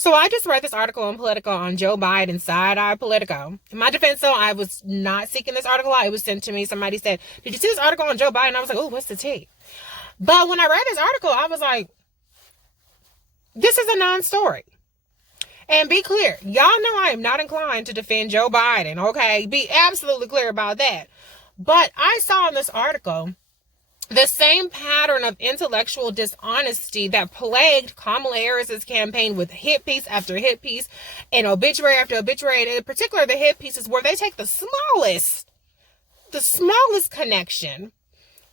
So I just read this article on Politico on Joe Biden, side-eye Politico. In my defense, though, I was not seeking this article out. It was sent to me. Somebody said, did you see this article on Joe Biden? I was like, oh, what's the tea? But when I read this article, I was like, this is a non-story. And be clear, y'all know I am not inclined to defend Joe Biden, okay? Be absolutely clear about that. But I saw in this article the same pattern of intellectual dishonesty that plagued Kamala Harris's campaign with hit piece after hit piece and obituary after obituary. And in particular, the hit pieces where they take the smallest connection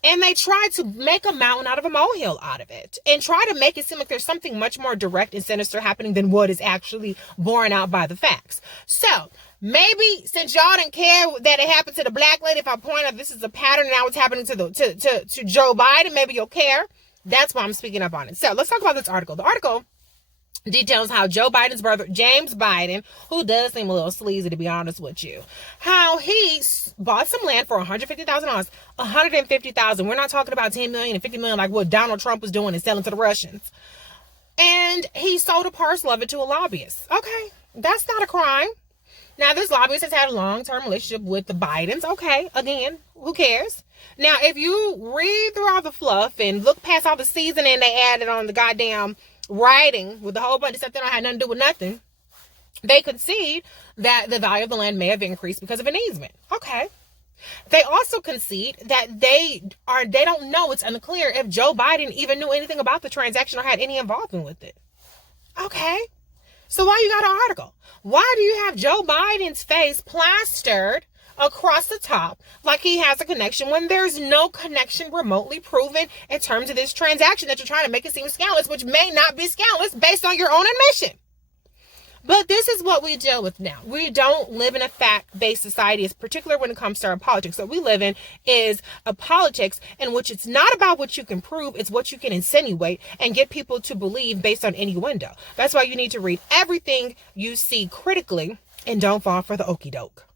and they try to make a mountain out of a molehill out of it and try to make it seem like there's something much more direct and sinister happening than what is actually borne out by the facts. So maybe since y'all didn't care that it happened to the black lady, if I point out this is a pattern now it's happening to Joe Biden, maybe you'll care. That's why I'm speaking up on it. So let's talk about this article. The article details how Joe Biden's brother, James Biden, who does seem a little sleazy to be honest with you, how he bought some land for $150,000. $150,000. We're not talking about $10 million and $50 million like what Donald Trump was doing and selling to the Russians. And he sold a parcel of it to a lobbyist. Okay, that's not a crime. Now, this lobbyist has had a long-term relationship with the Bidens. Okay, again, who cares? Now, if you read through all the fluff and look past all the seasoning they added on the goddamn writing with a whole bunch of stuff that don't have nothing to do with nothing, they concede that the value of the land may have increased because of an easement. Okay. They also concede that they don't know, it's unclear if Joe Biden even knew anything about the transaction or had any involvement with it. Okay. So why you got an article? Why do you have Joe Biden's face plastered across the top like he has a connection when there's no connection remotely proven in terms of this transaction that you're trying to make it seem scandalous, which may not be scandalous based on your own admission? But this is what we deal with now. We don't live in a fact-based society, particularly when it comes to our politics. What we live in is a politics in which it's not about what you can prove, it's what you can insinuate and get people to believe based on any window. That's why you need to read everything you see critically and don't fall for the okie doke.